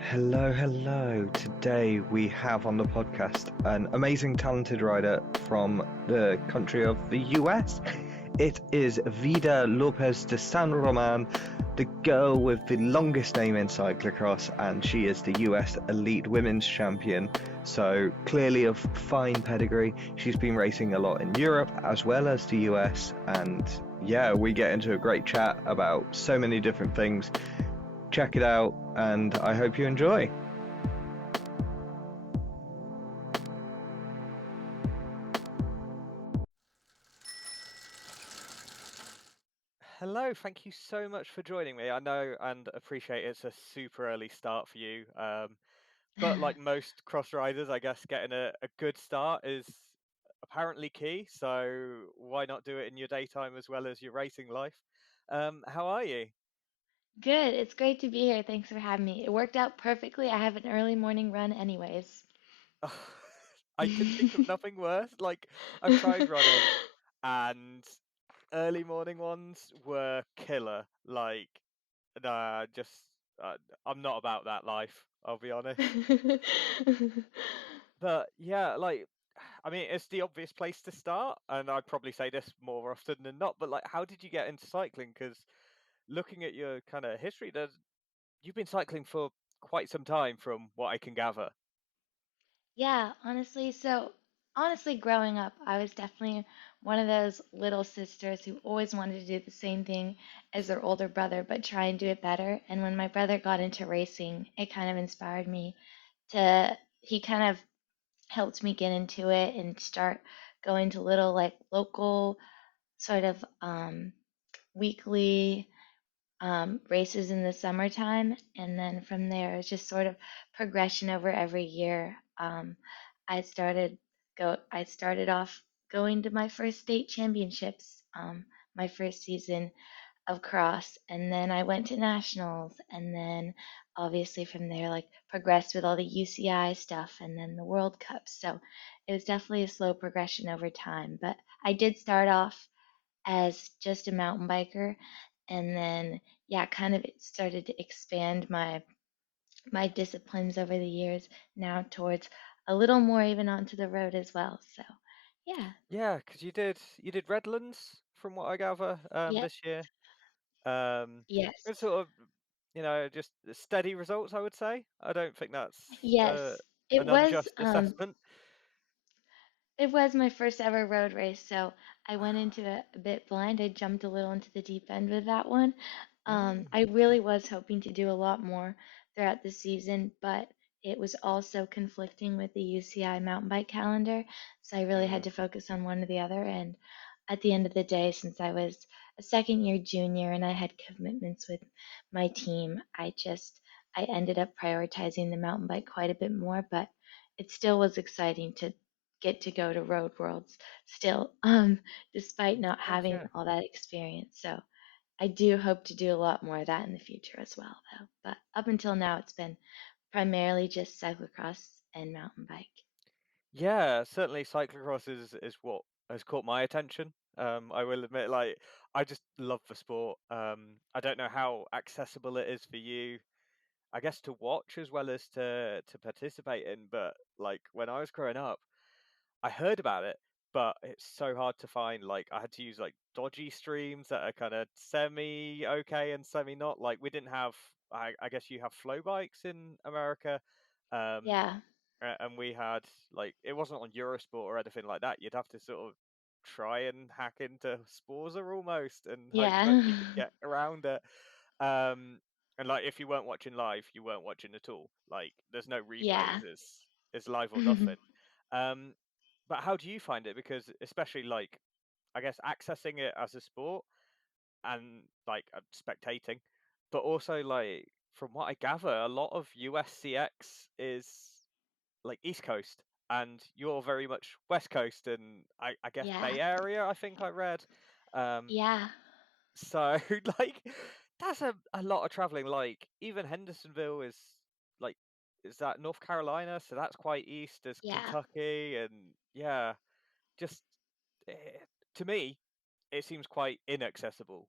Hello, hello. Today we have on the podcast an amazing, talented rider from the country of the US. It is Vida Lopez de San Roman, the girl with the longest name in cyclocross, and she is the US Elite Women's Champion. So clearly of fine pedigree. She's been racing a lot in Europe as well as the US, and yeah, we get into a great chat about so many different things. Check it out, and I hope you enjoy. Hello, thank you so much for joining me. I know and appreciate it's a super early start for you, but like most cross riders, I guess getting a good start is apparently key. So why not do it in your daytime as well as your racing life? How are you? Good. It's great to be here. Thanks for having me. It worked out perfectly. I have an early morning run anyways. I can think of nothing worse. Like I've tried running, and early morning ones were killer. Like, nah, just uh, I'm not about that life. I'll be honest. But yeah, like, I mean, it's the obvious place to start, and I'd probably say this more often than not. But like, how did you get into cycling? Because looking at your kind of history, you've been cycling for quite some time, from what I can gather. Yeah, honestly, growing up, I was definitely one of those little sisters who always wanted to do the same thing as their older brother, but try and do it better. And when my brother got into racing, it kind of inspired me he kind of helped me get into it and start going to little like local sort of weekly races in the summertime, and then from there it's just sort of progression over every year. I started I started off going to my first state championships, my first season of cross, and then I went to nationals, and then obviously from there like progressed with all the UCI stuff and then the World Cup. So it was definitely a slow progression over time, but I did start off as just a mountain biker, and then yeah, kind of it started to expand my disciplines over the years now towards a little more even onto the road as well. So yeah. Yeah, because you did Redlands, from what I gather, Yep. this year. Yes. It's sort of, just steady results, I would say. I don't think that's uh, Yes. It an was unjust assessment. it was my first ever road race, so I went into it a bit blind. I jumped a little into the deep end with that one. Mm, I really was hoping to do a lot more throughout the season, but it was also conflicting with the UCI mountain bike calendar, so I really had mm, to focus on one or the other. And at the end of the day, since I was a second year junior and I had commitments with my team, I ended up prioritizing the mountain bike quite a bit more, but it still was exciting to get to go to Road Worlds still, despite not of course, having yeah. all that experience. So I do hope to do a lot more of that in the future as well, though. But up until now, it's been primarily just cyclocross and mountain bike. Yeah, certainly cyclocross is what has caught my attention. I will admit, like, I just love the sport. I don't know how accessible it is for you, I guess, to watch as well as to participate in, but like when I was growing up, I heard about it, but it's so hard to find. Like, I had to use like dodgy streams that are kind of semi okay and semi not. Like, we didn't have, I guess you have flow bikes in America. Um, Yeah, and we had, like, it wasn't on Eurosport or anything like that. You'd have to sort of try and hack into Sporza almost and hope that yeah, you could get around it. Um, and like if you weren't watching live, you weren't watching at all. Like there's no replays. yeah. It's live or nothing. Um, but how do you find it? Because especially like I guess accessing it as a sport and like spectating, but also like from what I gather, a lot of USCX is like East Coast, and you're very much West Coast, and I guess Yeah, Bay Area. I think I read. Um, yeah, so like that's a lot of traveling. Like even Hendersonville like is that North Carolina, so that's quite east. There's yeah. Kentucky, and yeah, just eh, to me, it seems quite inaccessible.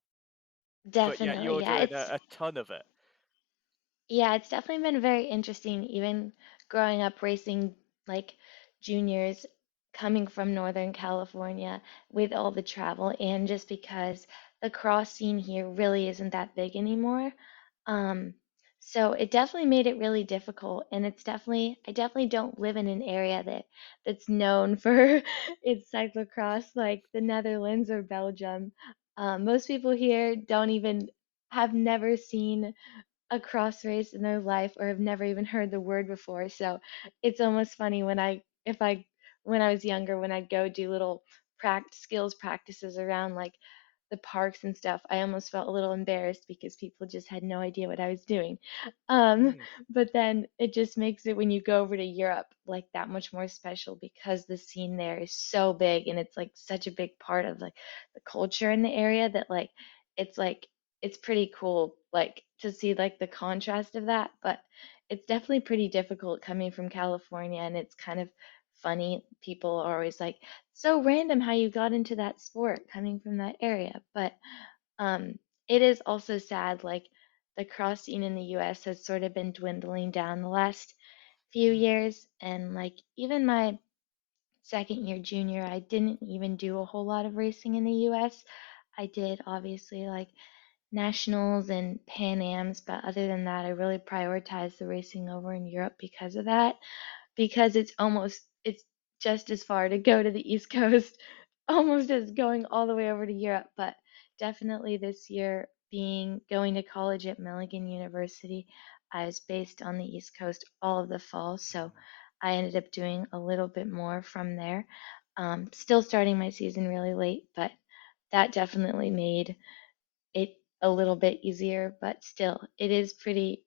But yet Definitely. you're Yeah, doing it's a ton of it. Yeah, it's definitely been very interesting, even growing up racing like juniors coming from Northern California with all the travel, and just because the cross scene here really isn't that big anymore. Um, so it definitely made it really difficult, and I definitely don't live in an area that's known for its cyclocross like the Netherlands or Belgium. Most people here don't even have never seen a cross race in their life or have never even heard the word before. So it's almost funny when when I was younger, when I'd go do little skills practices around like the parks and stuff, I almost felt a little embarrassed because people just had no idea what I was doing. Um, Mm, but then it just makes it when you go over to Europe like that much more special because the scene there is so big and it's like such a big part of like the culture in the area that like it's pretty cool like to see like the contrast of that, but it's definitely pretty difficult coming from California, and it's kind of funny. People are always like, so random how you got into that sport coming from that area. But um it is also sad like the cross scene in the US has sort of been dwindling down the last few mm, years, and like even my second year junior, I didn't even do a whole lot of racing in the US. I did obviously like nationals and Pan Ams, but other than that, I really prioritize the racing over in Europe because of that, because it's just as far to go to the East Coast, almost as going all the way over to Europe. But definitely this year, being going to college at Milligan University, I was based on the East Coast all of the fall, so I ended up doing a little bit more from there. Still starting my season really late, but that definitely made it a little bit easier, but still, it is pretty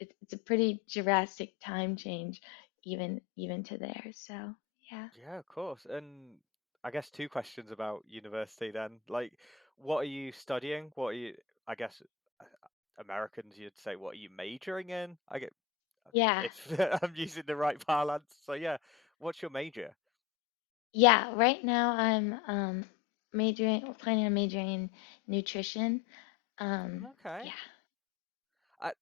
it's a pretty drastic time change even to there. So, yeah. Yeah, of course. And I guess two questions about university then. Like, what are you studying? What are you, I guess, uh, Americans, you'd say, what are you majoring in? I get Yeah. if I'm using the right parlance. So yeah, what's your major? Yeah, right now I'm planning on majoring in nutrition. Okay. Yeah. I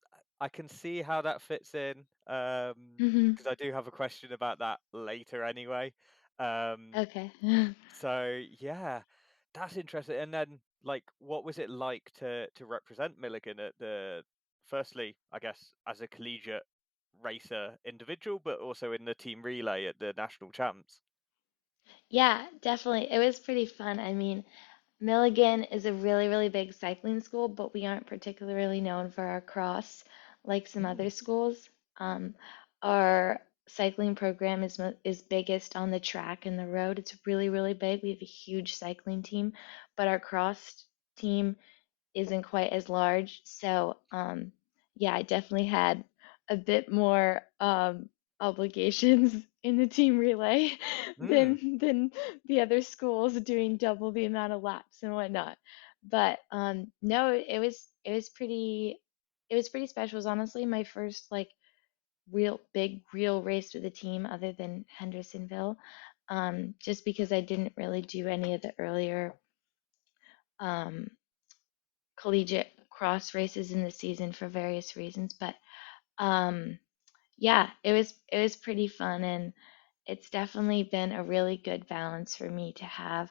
I can see how that fits in, Hmm. because I do have a question about that later anyway. Um, Okay. so yeah, that's interesting. And then, like, what was it like to represent Milligan at the, firstly, I guess, as a collegiate racer individual, but also in the team relay at the national champs? Yeah, definitely. It was pretty fun. I mean, Milligan is a really, really big cycling school, but we aren't particularly known for our cross like some other Mm, schools. Um, our cycling program is biggest on the track and the road. It's really, really big. We have a huge cycling team, but our cross team isn't quite as large. So, yeah, I definitely had a bit more obligations in the team relay mm, than the other schools doing double the amount of laps and whatnot. But no, it was pretty special. It was honestly my first like real race with a team other than Hendersonville. Just because I didn't really do any of the earlier um, collegiate cross races in the season for various reasons. But um, yeah, it was pretty fun, and it's definitely been a really good balance for me to have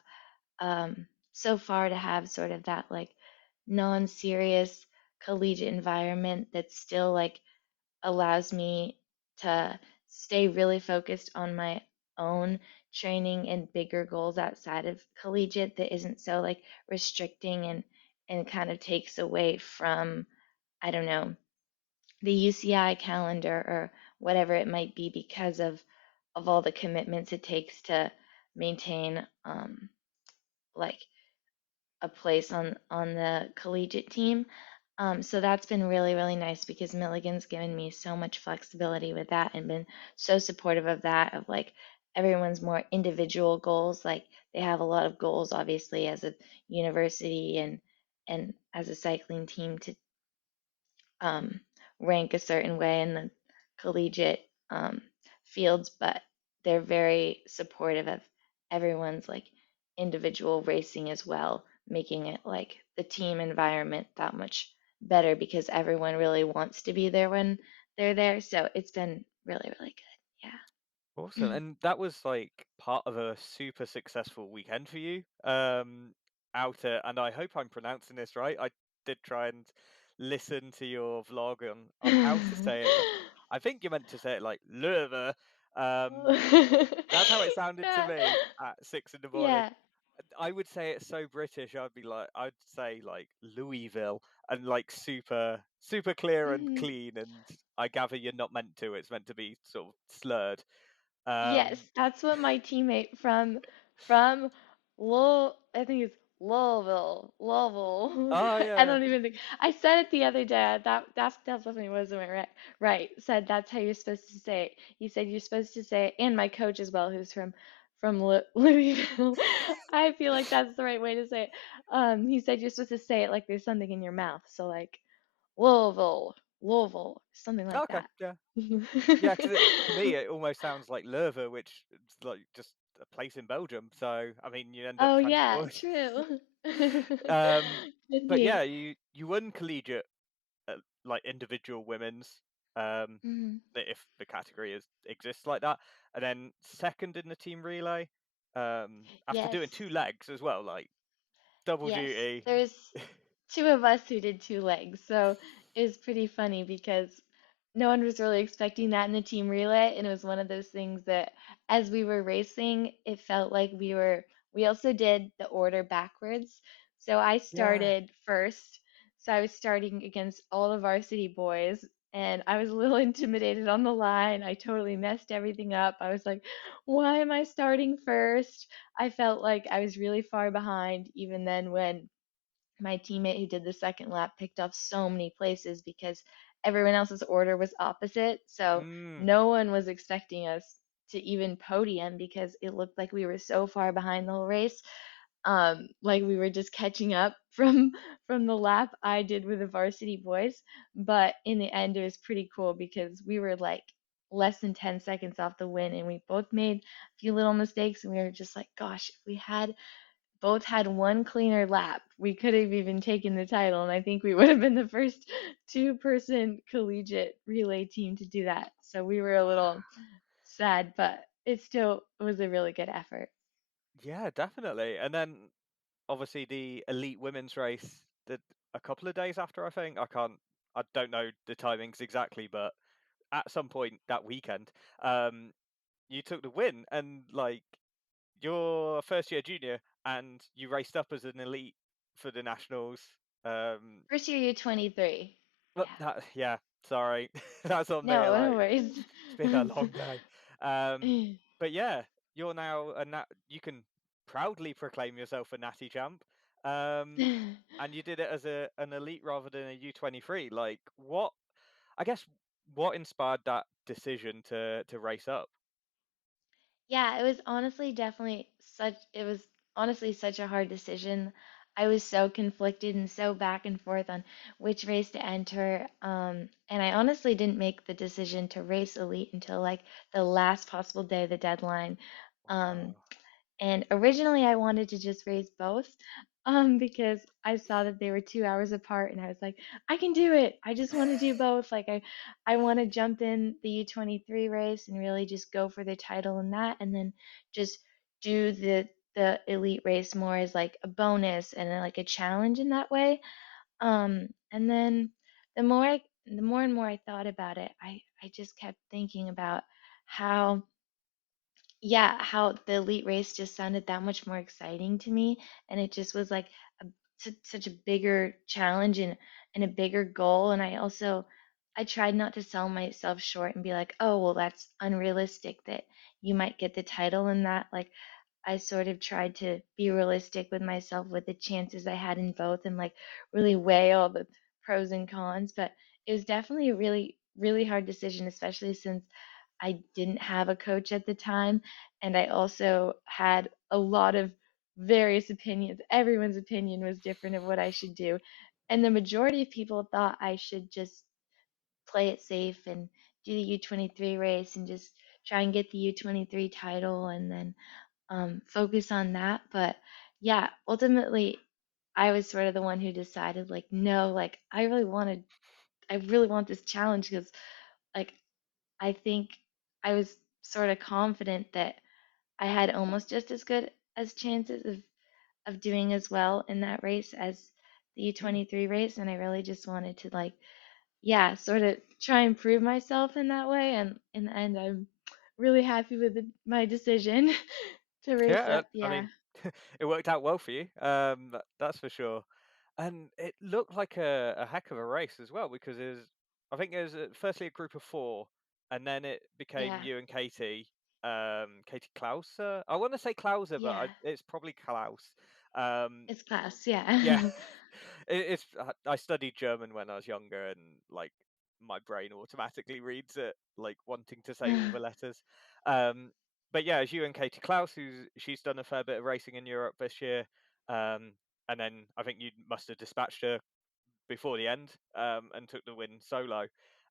so far to have sort of that like non-serious collegiate environment that still like allows me to stay really focused on my own training and bigger goals outside of collegiate that isn't so like restricting and kind of takes away from, I don't know, the UCI calendar or whatever it might be because of all the commitments it takes to maintain like a place on the collegiate team. So that's been really, really nice because Milligan's given me so much flexibility with that and been so supportive of that, of like everyone's more individual goals. Like they have a lot of goals, obviously, as a university and as a cycling team to um, rank a certain way in the collegiate fields, but they're very supportive of everyone's like individual racing as well, making it like the team environment that much better because everyone really wants to be there when they're there. So it's been really, really good. Awesome. Yeah. And that was like part of a super successful weekend for you. Out at, and I hope I'm pronouncing this right. I did try and listen to your vlog on how to say it, but I think you meant to say it like Löwe. Um, that's how it sounded to Yeah. me at 6 in the morning. Yeah. I would say it's so British. I'd say like Louisville and like super, super clear and Mhm. clean. And I gather you're not meant to. It's meant to be sort of slurred. Yes, Um, that's what my teammate from I think it's Louisville. oh I yeah, don't even think I said it the other day. That definitely wasn't right. Right. Said that's how you're supposed to say it. He said you're supposed to say it, and my coach as well, who's from Louisville. I feel like that's the right way to say it. He said you're supposed to say it like there's something in your mouth. So like Louisville, something like okay, that. yeah, yeah. Because to me, it almost sounds like Leuven, which is like just a place in Belgium. So I mean, you end up Oh yeah, transporting. true. um, Could but yeah, be. you won collegiate like individual women's. Mhm. If the category exists like that, and then second in the team relay. After doing Yes. 2 legs as well, like double Yes, duty. there's two of us who did 2 legs, so it was pretty funny because no one was really expecting that in the team relay, and it was one of those things that as we were racing, it felt like we also did the order backwards. So I Yeah. started first, so I was starting against all the varsity boys, and I was a little intimidated on the line. I totally messed everything up. I was like, why am I starting first? I felt like I was really far behind even then when my teammate who did the second lap picked up so many places because everyone else's order was opposite. So Mm. no one was expecting us to even podium because it looked like we were so far behind the whole race. Like we were just catching up from the lap I did with the varsity boys. But in the end, it was pretty cool because we were like less than 10 seconds off the win and we both made a few little mistakes and we were just like, gosh, if we had both had one cleaner lap, we could have even taken the title. And I think we would have been the first two-person collegiate relay team to do that. So we were a little sad, but it still was a really good effort. Yeah, definitely. And then obviously the elite women's race did a couple of days after, I think. I don't know the timings exactly, but at some point that weekend, um, you took the win and like you're a first year junior and you raced up as an elite for the nationals. Um, First year U23. but Yeah. that, yeah, sorry, that's on me. No, no Like worries. it's been a long day. But yeah, you're now you can proudly proclaim yourself a natty champ. Um, and you did it as an elite rather than a U23. Like what? I guess what inspired that decision to race up? Yeah, it was honestly such a hard decision. I was so conflicted and so back and forth on which race to enter. And I honestly didn't make the decision to race elite until like the last possible day of the deadline. Um, Wow. and originally, I wanted to just raise both, because I saw that they were 2 hours apart, and I was like, I can do it. I just want to do both. I want to jump in the U23 race and really just go for the title in that, and then just do the elite race more as like a bonus and like a challenge in that way. And then the more and more I thought about it, I just kept thinking about how yeah, how the elite race just sounded that much more exciting to me, and it just was like a, such a bigger challenge and a bigger goal. And I tried not to sell myself short and be like, oh, well, that's unrealistic that you might get the title in that. Like, I sort of tried to be realistic with myself with the chances I had in both and like really weigh all the pros and cons. But it was definitely a really, really hard decision, especially since I didn't have a coach at the time. And I also had a lot of various opinions. Everyone's opinion was different of what I should do. And the majority of people thought I should just play it safe and do the U23 race and just try and get the U23 title and then focus on that. But yeah, ultimately, I was sort of the one who decided like, no, like I really want this challenge because like I think I was sort of confident that I had almost just as good as chances of doing as well in that race as the Mm. U23 race, and I really just wanted to like, yeah, sort of try and prove myself in that way, and in the end, I'm really happy with my decision to race Yeah, up. I Yeah, mean, it worked out well for you. That's for sure. And it looked like a heck of a race as well because I think it was firstly a group of four, and then it became yeah, you and Katie, Katie Klauser. I want to say Klauser, but yeah. it's probably Klaus. Um, It's class. yeah, Yeah. it's. I studied German when I was younger, and like my brain automatically reads it, like wanting to say all the letters. Um, but yeah, it's you and Katie Klaus, she's done a fair bit of racing in Europe this year. Um, and then I think you must have dispatched her before the end, and took the win solo.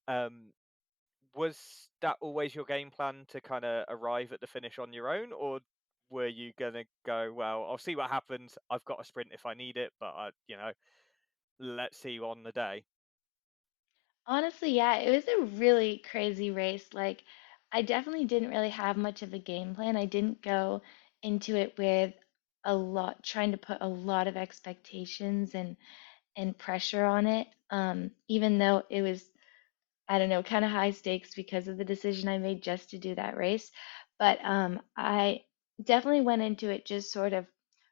Um, was that always your game plan to kind of arrive at the finish on your own, or were you gonna go, well, I'll see what happens. I've got a sprint if I need it, but let's see you on the day. Honestly, yeah, it was a really crazy race. Like, I definitely didn't really have much of a game plan. I didn't go into it with trying to put a lot of expectations and pressure on it. Even though it was, I don't know, kind of high stakes because of the decision I made just to do that race. But I definitely went into it just sort of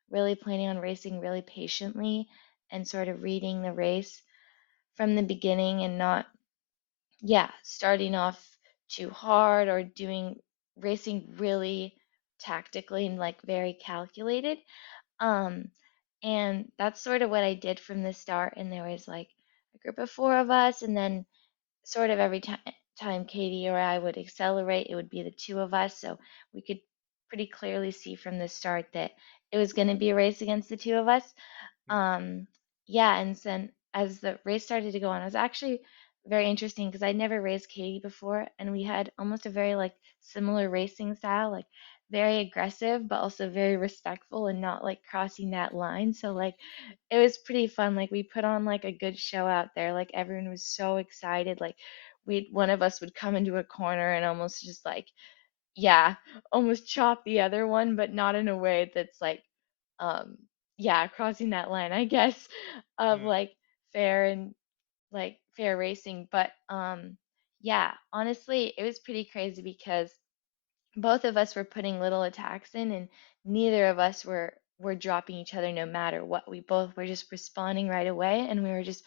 really planning on racing really patiently and sort of reading the race from the beginning and not, yeah, starting off too hard or doing racing really tactically and like very calculated. Um, and that's sort of what I did from the start. And there was like a group of four of us, and then sort of every time Katie or I would accelerate, it would be the two of us. So we could pretty clearly see from the start that it was going to be a race against the two of us. Mm. Um, yeah, and then as the race started to go on, it was actually very interesting because I'd never raced Katie before, and we had almost a very like similar racing style, like very aggressive, but also very respectful and not like crossing that line. So like it was pretty fun. Like we put on like a good show out there. Like everyone was so excited. Like we one of us would come into a corner and almost just like, yeah, almost chop the other one, but not in a way that's um yeah, crossing that line, I guess, of Mm. like fair and like fair racing. But yeah, honestly, it was pretty crazy because both of us were putting little attacks in, and neither of us were dropping each other no matter what. We both were just responding right away, and we were just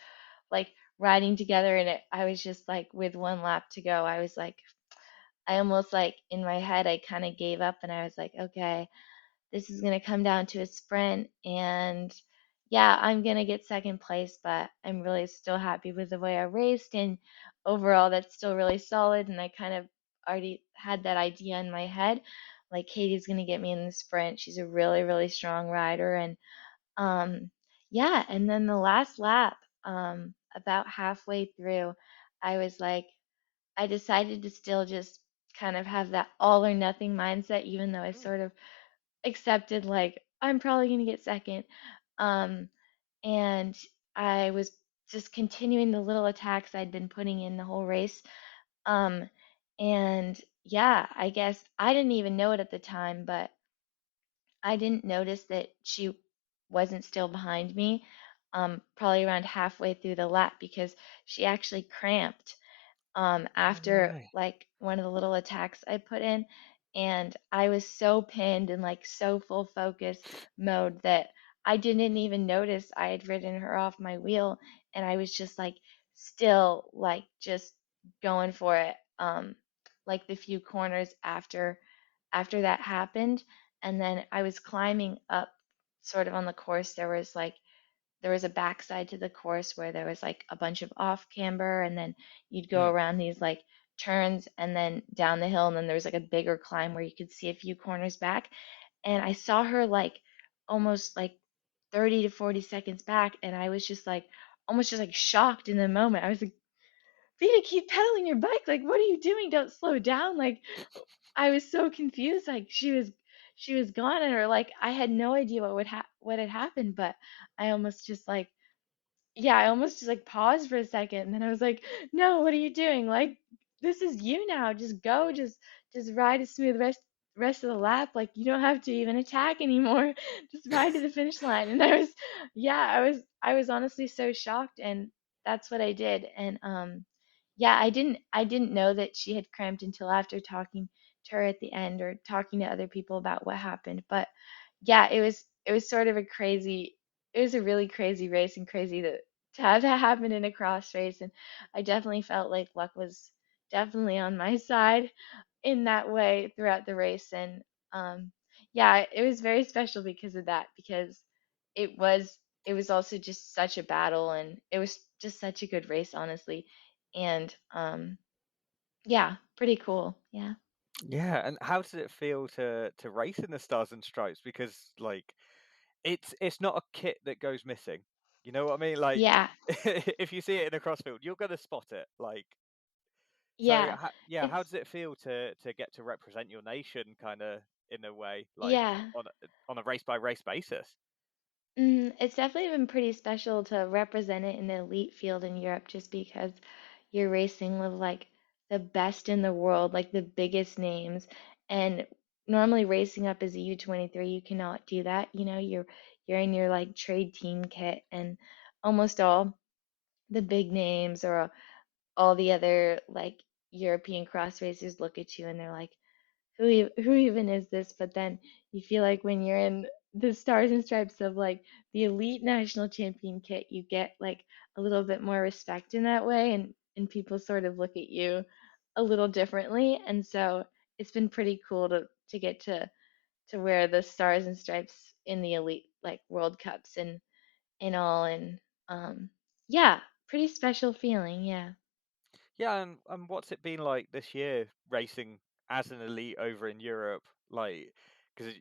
like riding together. And I was just like, with one lap to go, I was like, I almost like in my head, I kind of gave up, and I was like, okay, this is going to come down to a sprint. And yeah, I'm going to get second place, but I'm really still happy with the way I raced. And overall, that's still really solid. And I kind of already had that idea in my head. Like, Katie's going to get me in the sprint. She's a really, really strong rider. And um, yeah, and then the last lap, about halfway through, I was like, I decided to still just kind of have that all or nothing mindset, even though I Mm. sort of accepted like I'm probably going to get second. Um, and I was just continuing the little attacks I'd been putting in the whole race. Um, and yeah, I guess I didn't even know it at the time, but I didn't notice that she wasn't still behind me. Probably around halfway through the lap because she actually cramped Oh, no after way. like one of the little attacks I put in. And I was so pinned and like so full focus mode that I didn't even notice I had ridden her off my wheel. And I was just like still like just going for it. Like the few corners after that happened. And then I was climbing up sort of on the course. There was a backside to the course where there was like a bunch of off camber, and then you'd go Mm. around these like turns and then down the hill, and then there was like a bigger climb where you could see a few corners back. And I saw her like almost like 30 to 40 seconds back, and I was just like almost just like shocked in the moment. I was like, Vita, keep pedaling your bike. Like, what are you doing? Don't slow down. Like, I was so confused. Like, she was gone, and or like I had no idea what had happened, but I almost just like yeah, I almost just like paused for a second, and then I was like, "No, what are you doing? Like, this is you now. Just go, just ride a smooth rest of the lap. Like, you don't have to even attack anymore. Just ride to the finish line." And yeah, I was honestly so shocked, and that's what I did. And yeah, I didn't know that she had cramped until after talking to her at the end or talking to other people about what happened. But yeah, it was sort of a crazy, it was a really crazy race and crazy to have that happen in a cross race. And I definitely felt like luck was definitely on my side in that way throughout the race. And yeah, it was very special because of that, because it was it was also just such a battle, and it was just such a good race, honestly. And yeah, pretty cool. Yeah. Yeah, and how does it feel to race in the Stars and Stripes? Because like it's not a kit that goes missing. You know what I mean? Like Yeah. if you see it in a crossfield, you're gonna spot it. Like so, Yeah. yeah. How It's does it feel to get to represent your nation, kind of in a way, like yeah. on a race by race basis? It's definitely been pretty special to represent it in the elite field in Europe, just because you're racing with like the best in the world, like the biggest names. And normally racing up as a U23, you cannot do that. You know, you're in your like trade team kit, and almost all the big names or all the other like European cross racers look at you and they're like, who even is this? But then you feel like when you're in the stars and stripes of like the elite national champion kit, you get like a little bit more respect in that way, and people sort of look at you a little differently. And so it's been pretty cool to get to wear the stars and stripes in the elite like World Cups and all. And um yeah, pretty special feeling. Yeah. Yeah, and what's it been like this year racing as an elite over in Europe? Like, because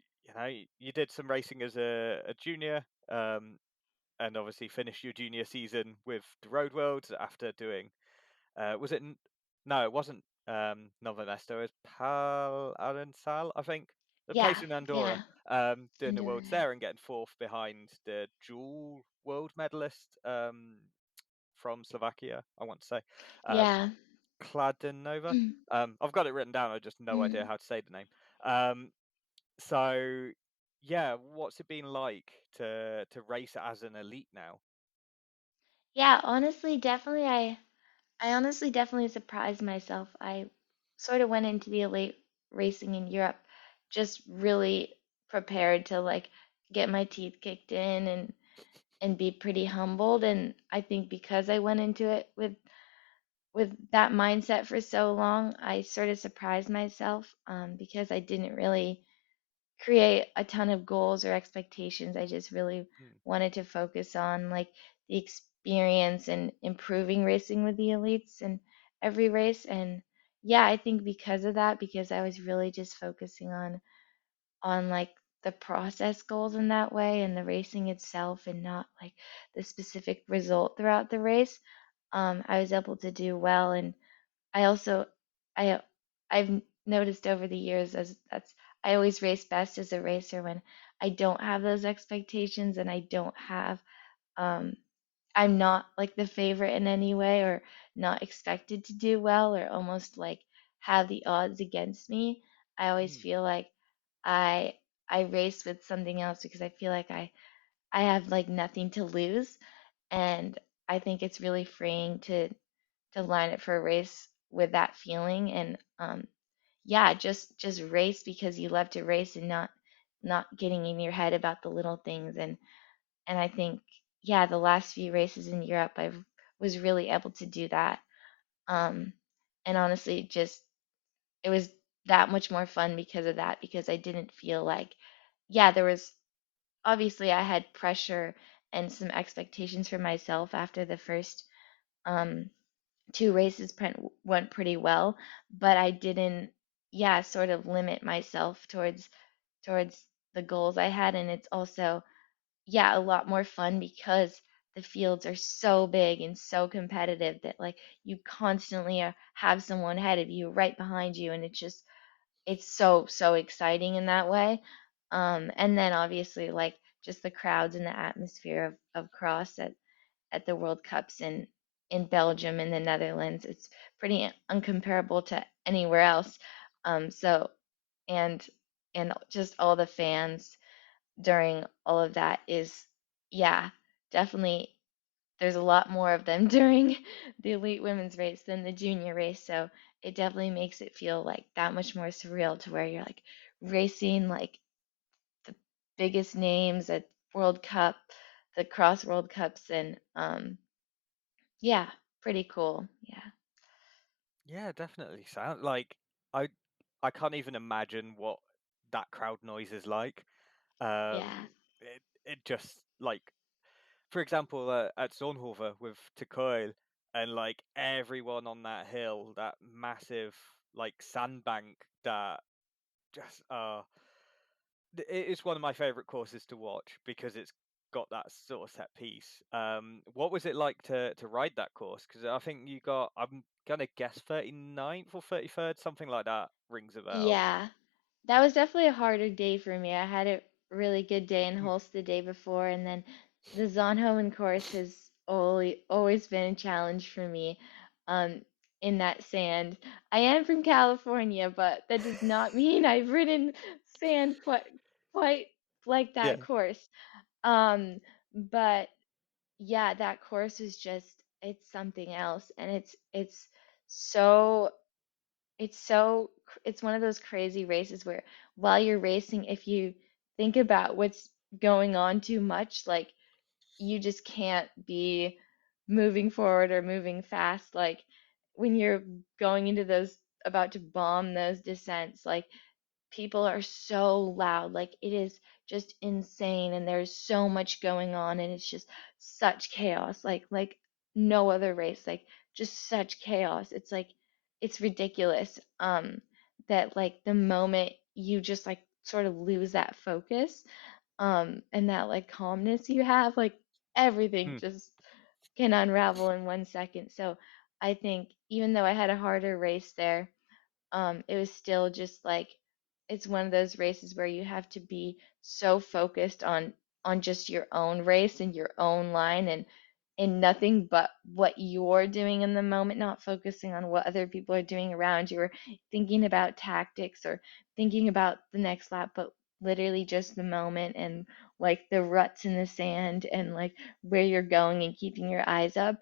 you did some racing as a junior, and obviously finished your junior season with the Road Worlds after doing. Was it? No, it wasn't. Nova Mesto. It was Pal Arensal, I think. The place Yeah. in Andorra. Yeah. Doing the Endure. worlds there and getting fourth behind the dual world medalist from Slovakia, I want to say. Um, Yeah. Kladenova. I've got it written down. I just no idea Mm. how to say the name. Um, so yeah, what's it been like to race as an elite now? Yeah, honestly, definitely I honestly definitely surprised myself. I sort of went into the elite racing in Europe just really prepared to like get my teeth kicked in and be pretty humbled. And I think because I went into it with that mindset for so long, I sort of surprised myself because I didn't really create a ton of goals or expectations. I just really Hmm. wanted to focus on like the experience and improving racing with the elites in every race. And yeah, I think because of that, because I was really just focusing on like the process goals in that way and the racing itself and not like the specific result throughout the race, I was able to do well. And I also I I've noticed over the years as that's I always race best as a racer when I don't have those expectations and I don't have um I'm not like the favorite in any way or not expected to do well or almost like have the odds against me. I always Hmm. feel like I I race with something else because I feel like I have like nothing to lose, and I think it's really freeing to line up for a race with that feeling. And yeah, just race because you love to race and not getting in your head about the little things. And I think yeah, the last few races in Europe I was really able to do that. um and honestly, just it was that much more fun because of that, because I didn't feel like yeah, there was obviously I had pressure and some expectations for myself after the first um two races went pretty well, but I didn't, yeah, sort of limit myself towards the goals I had. And it's also, yeah, a lot more fun because the fields are so big and so competitive that like you constantly have someone ahead of you, right behind you, and it's just it's so exciting in that way. And then obviously like just the crowds and the atmosphere of cross at the World Cups in Belgium and the Netherlands. It's pretty uncomparable to anywhere else. So and and just all the fans during all of that is, yeah, definitely there's a lot more of them during the elite women's race than the junior race. So it definitely makes it feel like that much more surreal to where you're like racing like the biggest names at World Cup, the cross World Cups, and yeah, pretty cool. Yeah, Yeah, definitely. Sound like I I can't even imagine what that crowd noise is like. yeah, It just like, for example, at Zonhoven with Tekoil and like everyone on that hill, that massive like sandbank that just it is one of my favorite courses to watch because it's got that sort of set piece. What was it like to ride that course? Because I think you got, I'm gonna guess 39th or 33rd, something like that rings a bell. yeah. That was definitely a harder day for me. I had a really good day in Mm. Holst the day before, and then the Zonhoven course has always been a challenge for me. Um, in that sand. I am from California, but that does not mean I've ridden sand quite like Yeah. that course. Um, but yeah, that course is just it's something else, and so it's one of those crazy races where while you're racing, if you think about what's going on too much, like you just can't be moving forward or moving fast. Like when you're going into those about to bomb those descents, like people are so loud. Like it is just insane and there's so much going on and it's just such chaos. Like no other race. Like just such chaos. It's like it's ridiculous. That like the moment you just like sort of lose that focus, and that like calmness you have, like everything Mm. just can unravel in 1 second. So I think even though I had a harder race there, it was still just like it's one of those races where you have to be so focused on just your own race and your own line and nothing but what you're doing in the moment, not focusing on what other people are doing around you or thinking about tactics or thinking about the next lap, but literally just the moment and like the ruts in the sand and like where you're going and keeping your eyes up.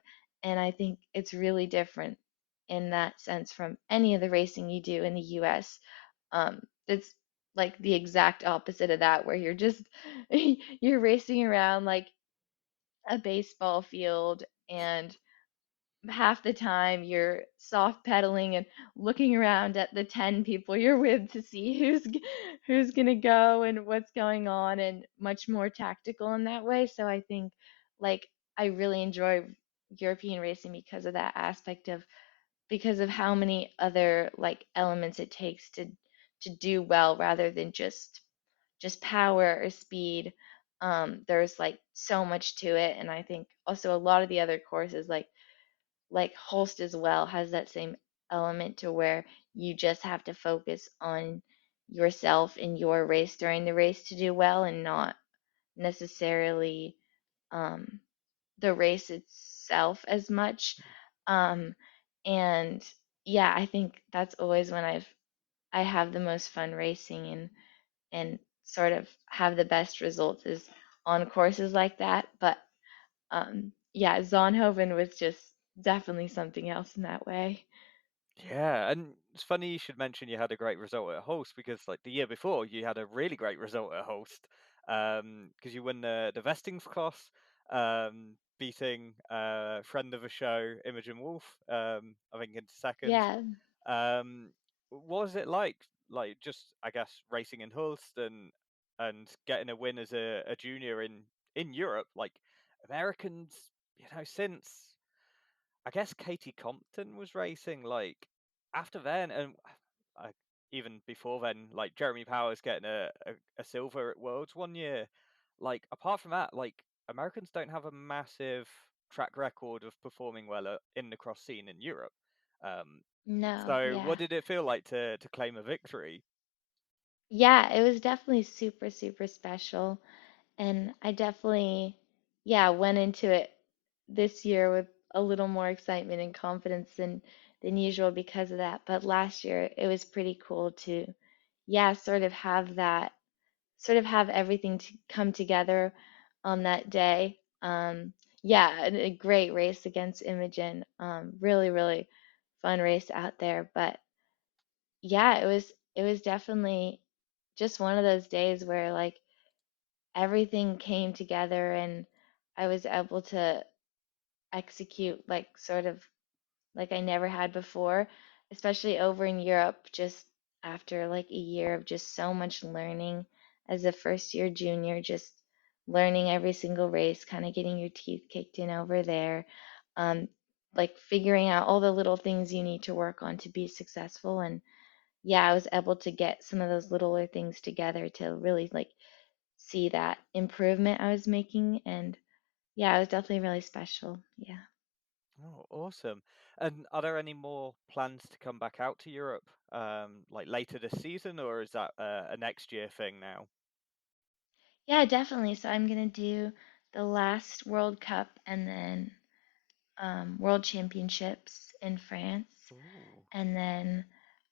And I think it's really different in that sense from any of the racing you do in the US. It's like the exact opposite of that, where you're just you're racing around like a baseball field, and half the time you're soft pedaling and looking around at the 10 people you're with to see who's gonna go and what's going on, and much more tactical in that way. So I think like I really enjoy European racing because of that aspect of because of how many other like elements it takes to do well rather than just power or speed. There's like so much to it, and I think also a lot of the other courses like Holst as well has that same element to where you just have to focus on yourself and your race during the race to do well and not necessarily um, the race itself as much. Um, and yeah, I think that's always when I have the most fun racing and sort of have the best results is on courses like that. But yeah, Zonhoven was just definitely something else in that way. Yeah, and it's funny you should mention you had a great result at Host because like the year before you had a really great result at Host, because you won the Vestings class, beating friend of the show Imogen Wolf, I think into second. Yeah. Um, what was it like just I guess racing in Hulst and getting a win as a junior in Europe, like Americans, since I guess Katie Compton was racing. Like after then, and uh, even before then, like Jeremy Powers getting a silver at Worlds one year. Like apart from that, like Americans don't have a massive track record of performing well in the cross scene in Europe. Um, No, so yeah. what did it feel like to claim a victory? Yeah, it was definitely super, super special. And I definitely, yeah, went into it this year with a little more excitement and confidence than usual because of that. But last year it was pretty cool to, yeah, sort of have everything to come together on that day. Yeah, a great race against Imogen. Really, really fun race out there. But yeah, it was definitely just one of those days where like everything came together and I was able to execute like sort of like I never had before, especially over in Europe, just after like a year of just so much learning as a first year junior, just learning every single race, kind of getting your teeth kicked in over there, um, like figuring out all the little things you need to work on to be successful. And yeah, I was able to get some of those littler things together to really like see that improvement I was making. And yeah, it was definitely really special. Yeah. Oh, awesome. And are there any more plans to come back out to Europe, like later this season, or is that a next year thing now? Yeah, definitely. So I'm gonna do the last World Cup and then World Championships in France, Ooh. and then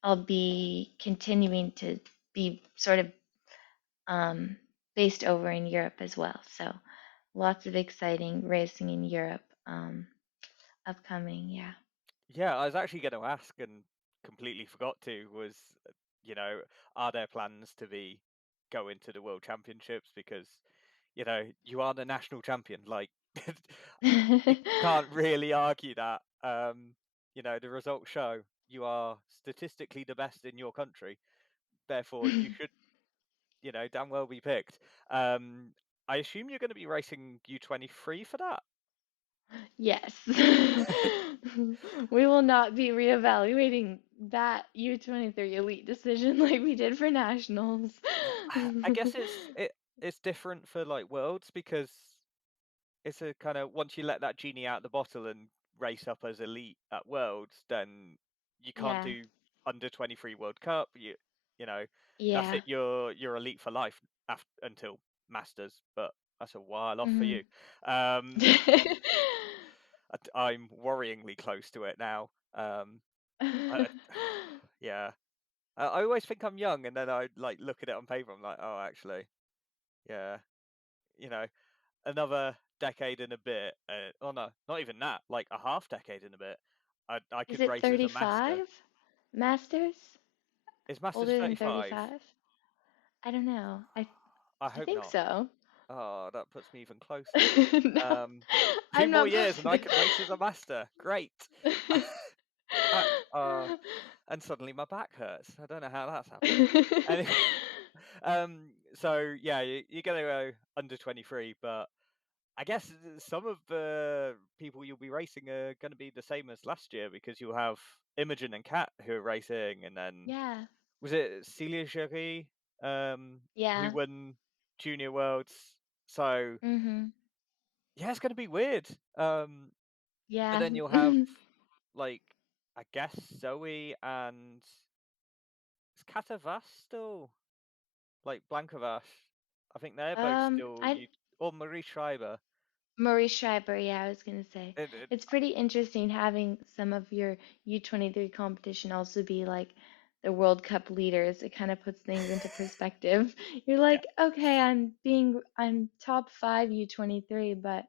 I'll be continuing to be sort of um, based over in Europe as well. So lots of exciting racing in Europe upcoming. Yeah. Yeah, I was actually going to ask and completely forgot to was, you know, are there plans to be going to the World Championships? Because, you are the national champion. Like, you can't really argue that. The results show you are statistically the best in your country. Therefore, you should, damn well be picked. Um, I assume you're going to be racing U23 for that. Yes. We will not be reevaluating that U23 elite decision like we did for nationals. I guess it's different for like worlds because it's a kind of once you let that genie out the bottle and race up as elite at worlds, then you can't Yeah. do under 23 World Cup. You know that's Yeah. it. You're elite for life after until Masters, but that's a while off for Hmm. you. Um, I'm worryingly close to it now. I, yeah. I always think I'm young, and then I like look at it on paper. I'm like, oh, actually, yeah, you know, another decade and a bit. Oh no, not even that. Like a half decade and a bit. I Is could it race as a master. 35? Masters? Is Masters Older than 35? 35? I don't know. I I hope think not. so. Oh, that puts me even closer. No, Um, two I'm more not years and I positive. can race as a master. Great. That, and suddenly my back hurts. I don't know how that's happened. Anyway, so yeah, you're gonna go under 23, but I guess some of the people you'll be racing are going to be the same as last year because you'll have Imogen and Kat who are racing, and then Yeah. was it Celia Cherie, who Yeah. won Junior Worlds? So Mhm. yeah, it's going to be weird. But Yeah. then you'll have like I guess Zoe and is Kata Vass still like Blankovac. I think they're both still I you or Marie Schreiber. Maurice Schreiber, yeah, I was gonna say. It, It's pretty interesting having some of your U23 competition also be like the World Cup leaders. It kind of puts things into perspective. You're yeah. like, okay, I'm top five U23, but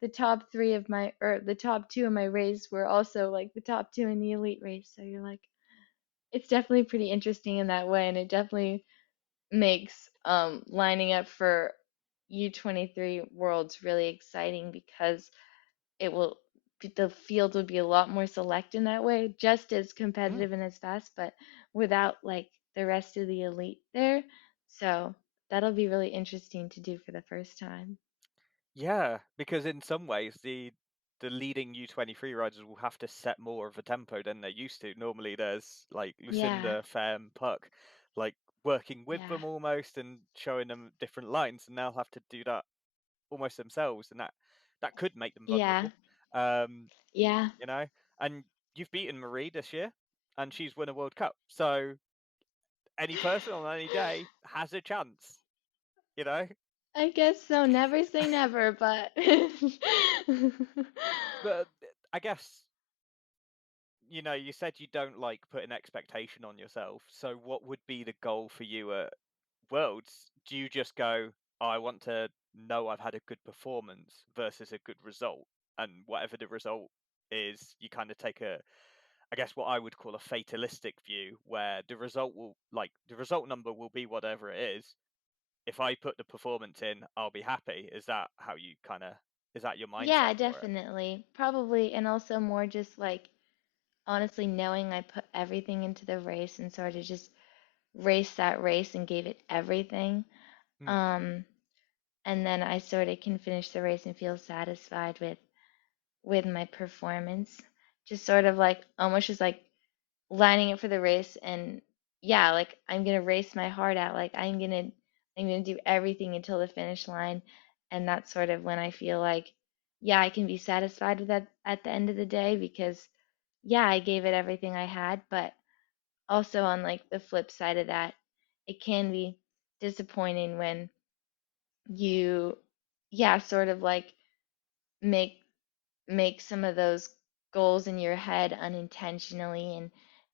the top three of my or the top two of my race were also like the top two in the elite race. So you're like, it's definitely pretty interesting in that way, and it definitely makes lining up for U23 Worlds really exciting because it will the field would be a lot more select in that way, just as Mm. competitive and as fast, but without like the rest of the elite there. So that'll be really interesting to do for the first time. Yeah, because in some ways the leading U23 riders will have to set more of a tempo than they used to. Normally there's like Yeah, Lucinda, Fem, Puck, like working with yeah, them almost and showing them different lines, and they'll have to do that almost themselves, and that could make them yeah, vulnerable. Um, yeah, you know, and you've beaten Marie this year, and she's won a World Cup, so any person on any day has a chance, you know? I guess so. Never say never, but But I guess, you said you don't like put an expectation on yourself. So what would be the goal for you at Worlds? Do you just go, oh, I want to know I've had a good performance versus a good result? And whatever the result is, you kind of take I guess what I would call a fatalistic view, where the result number will be whatever it is. If I put the performance in, I'll be happy. Is that how you is that your mindset yeah, for it? definitely. Probably, and also more just like honestly knowing I put everything into the race and sort of just raced that race and gave it everything. Hmm. Um, and then I sort of can finish the race and feel satisfied with my performance. Just sort of like almost just like lining up for the race and yeah, like I'm gonna race my heart out. Like I'm gonna do everything until the finish line. And that's sort of when I feel like, yeah, I can be satisfied with that at the end of the day because yeah, I gave it everything I had, but also on like the flip side of that, it can be disappointing when you yeah, sort of like make make some of those goals in your head unintentionally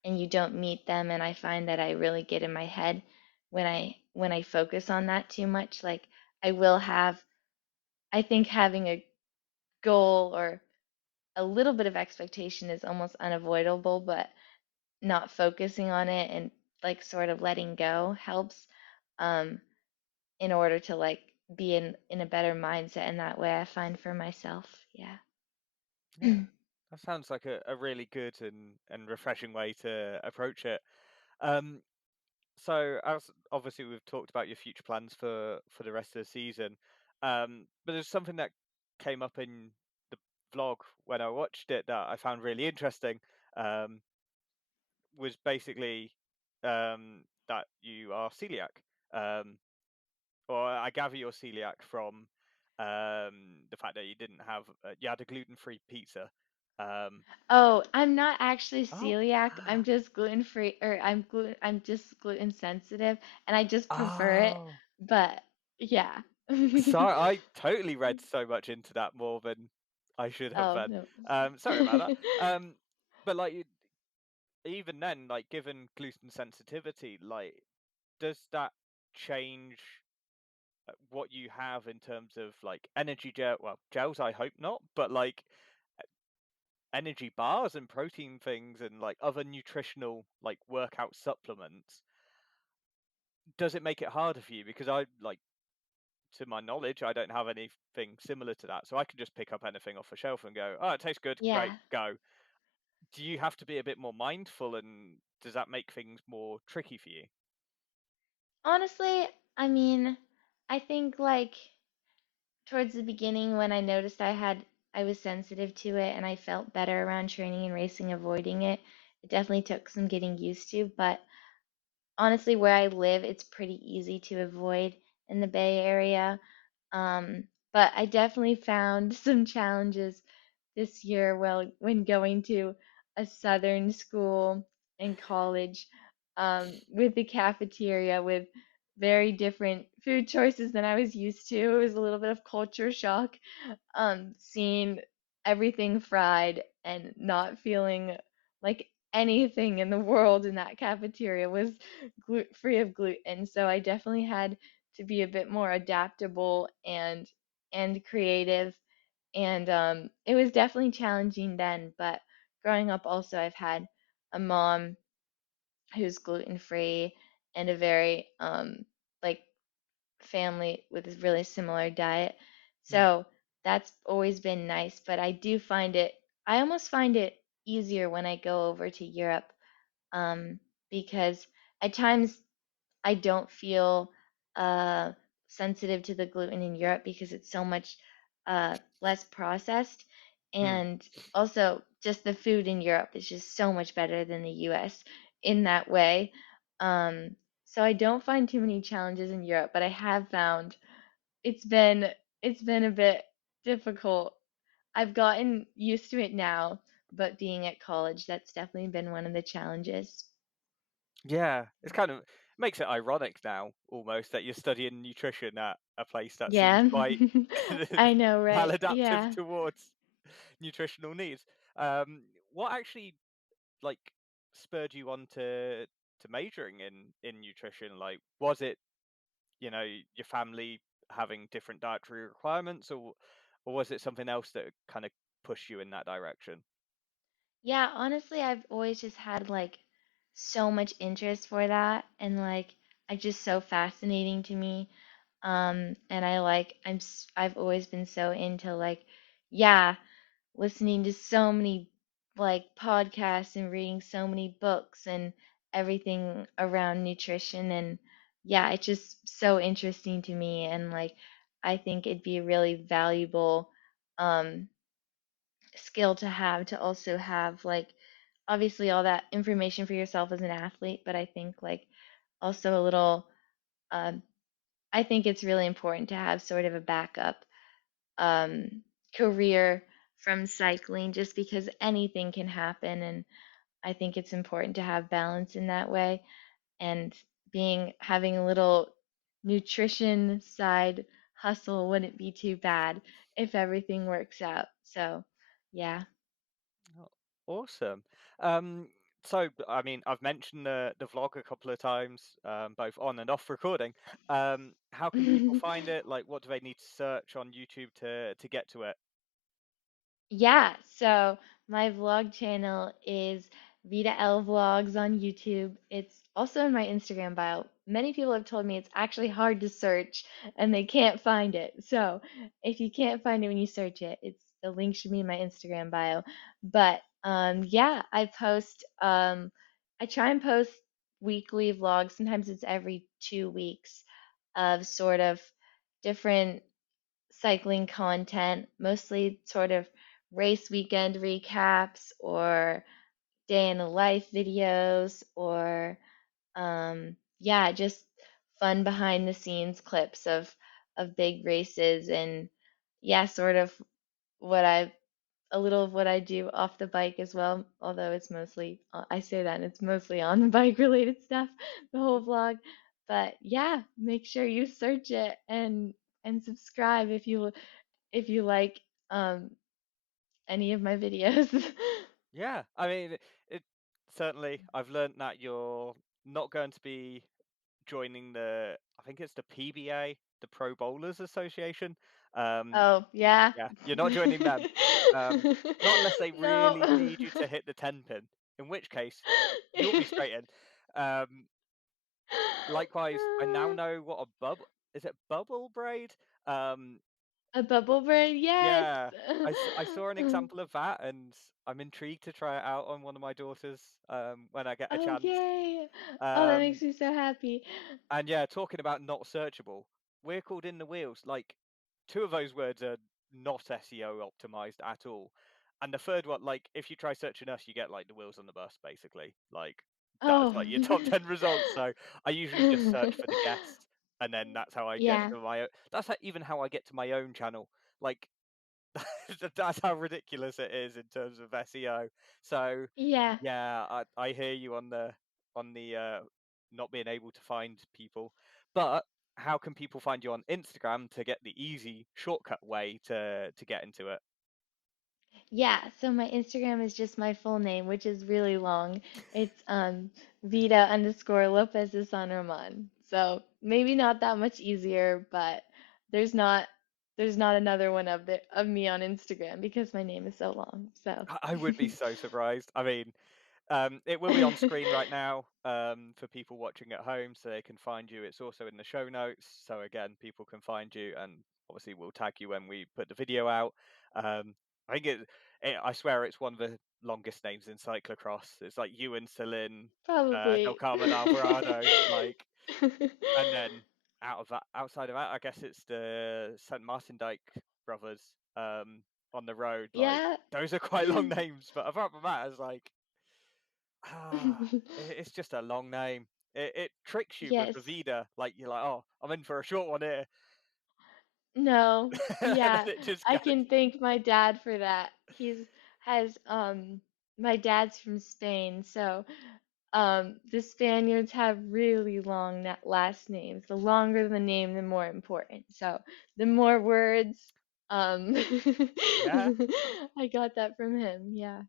and you don't meet them, and I find that I really get in my head when I focus on that too much. Like I will have I think having a goal or a little bit of expectation is almost unavoidable, but not focusing on it and like sort of letting go helps um in order to like be in a better mindset in that way I find for myself. Yeah, Yeah. that sounds like a really good and refreshing way to approach it. Um, so as obviously we've talked about your future plans for the rest of the season, but there's something that came up in the vlog when I watched it that I found really interesting. Um, was basically that you are celiac, um, or I gather you're celiac from the fact that you had a gluten-free pizza. Um, Oh, I'm not actually oh, celiac. I'm just gluten free, or I'm just gluten sensitive, and I just prefer it. oh, But yeah. sorry, I totally read so much into that more than I should have Oh then. no. Sorry about that. But like even then, like given gluten sensitivity, like does that change what you have in terms of like energy gels? I hope not, but like energy bars and protein things and like other nutritional like workout supplements. Does it make it harder for you? Because I like, to my knowledge, I don't have anything similar to that, so I can just pick up anything off a shelf and go, oh, it tastes good, great, Yeah. go. Do you have to be a bit more mindful, and does that make things more tricky for you? Honestly, I mean, I think like towards the beginning when I noticed I was sensitive to it and I felt better around training and racing, avoiding it. It definitely took some getting used to, but honestly, where I live, it's pretty easy to avoid in the Bay Area. Um, but I definitely found some challenges this year when going to a southern school in college with the cafeteria with very different food choices than I was used to. It was a little bit of culture shock, seeing everything fried and not feeling like anything in the world in that cafeteria was free of gluten. So I definitely had to be a bit more adaptable and creative. And it was definitely challenging then. But growing up, also, I've had a mom who's gluten free and a very like family with a really similar diet. Hmm. So that's always been nice. But I almost find it easier when I go over to Europe because at times I don't feel uh, sensitive to the gluten in Europe because it's so much less processed. Hmm. And also, just the food in Europe is just so much better than the US in that way. Um, so I don't find too many challenges in Europe, but I have found it's been it's been a bit difficult. I've gotten used to it now, but being at college, that's definitely been one of the challenges. Yeah, it's kind of makes it ironic now almost that you're studying nutrition at a place that seems Yeah. quite I know, right? maladaptive Yeah. towards nutritional needs. Um, what actually like spurred you on to majoring in nutrition? Like, was it, you know, your family having different dietary requirements, or was it something else that kind of pushed you in that direction? Yeah, honestly, I've always just had like so much interest for that and like just so fascinating to me. And I've always been so into like yeah, listening to so many like podcasts and reading so many books and everything around nutrition and yeah, it's just so interesting to me and like I think it'd be a really valuable um skill to also have like obviously all that information for yourself as an athlete, but I think like also a little um I think it's really important to have sort of a backup um career from cycling just because anything can happen and I think it's important to have balance in that way and being having a little nutrition side hustle wouldn't be too bad if everything works out. So, yeah. Oh, awesome. Um, so, I mean, I've mentioned the vlog a couple of times, both on and off recording. How can people find it? Like, what do they need to search on YouTube to get to it? Yeah, so my vlog channel is Vida L Vlogs on YouTube. It's also in my Instagram bio. Many people have told me it's actually hard to search and they can't find it. So if you can't find it when you search it, it's the link should be in my Instagram bio. But yeah, I try and post weekly vlogs. Sometimes it's every 2 weeks of sort of different cycling content, mostly sort of race weekend recaps or day in the life videos or yeah, just fun behind the scenes clips of big races and yeah, sort of what I a little of what I do off the bike as well, although it's mostly I say that and it's mostly on the bike related stuff, the whole vlog. But yeah, make sure you search it and subscribe if you like um, any of my videos. Yeah, I mean, it certainly. I've learned that you're not going to be joining I think it's the PBA, the Pro Bowlers Association. Um, Oh, yeah. yeah, you're not joining them. Um, not unless they really No. need you to hit the 10 pin, in which case you'll be straight in. Um, Likewise, I now know what a is it bubble braid? Um, A bubble braid, yes. yeah, I saw an example of that, and I'm intrigued to try it out on one of my daughters when I get a Oh, chance. yay. Oh, that Um, makes me so happy. and yeah, talking about not searchable, we're called in the wheels. Like, two of those words are not SEO optimized at all. And the third one, like, if you try searching us, you get like the wheels on the bus, basically. Like, that's Oh. like your top 10 results. So I usually just search for the guest, and then that's how I get Yeah. to my own. That's even how I get to my own channel. Like, that's how ridiculous it is in terms of SEO. So Yeah. yeah, I hear you on the not being able to find people. But how can people find you on Instagram to get the easy shortcut way to get into it? Yeah, so my Instagram is just my full name, which is really long. It's Vida underscore Lopez de San Roman. So maybe not that much easier, but there's not there's not another one of me on Instagram because my name is so long. So I would be so surprised. I mean, it will be on screen right now for people watching at home, so they can find you. It's also in the show notes, so again, people can find you, and obviously we'll tag you when we put the video out. Um, I think I swear it's one of the longest names in cyclocross. It's like you and Celine, Del probably. Carmen Alvarado, like, and then outside of that, I guess it's the St. Martin Dyke brothers on the road. Like, Yeah. those are quite long names, but apart from that, it's like. It's just a long name. It tricks you with Yes. the Vida. Like, you're like, oh, I'm in for a short one here, No. and then Yeah. it just I goes. can thank my dad for that. He's has my dad's from Spain, so The Spaniards have really long last names. The longer the name, the more important. So the more words, um, Yeah, I got that from him. Yeah.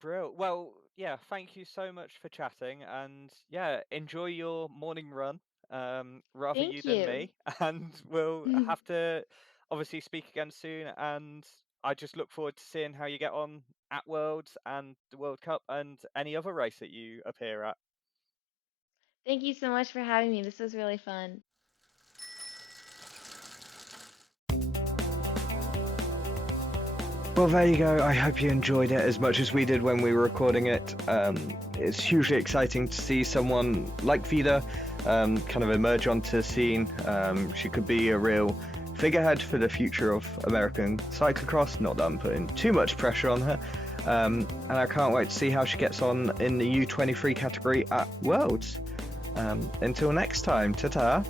brilliant. Well, yeah, thank you so much for chatting, and yeah, enjoy your morning run. Rather you Thank than you. me, and we'll have to obviously speak again soon. And I just look forward to seeing how you get on at Worlds and the World Cup and any other race that you appear at. Thank you so much for having me. This was really fun. Well, there you go. I hope you enjoyed it as much as we did when we were recording it. It's hugely exciting to see someone like Vida kind of emerge onto the scene. She could be a real figurehead for the future of American cyclocross. Not that I'm putting too much pressure on her. And I can't wait to see how she gets on in the U23 category at Worlds. Until next time, ta-ta.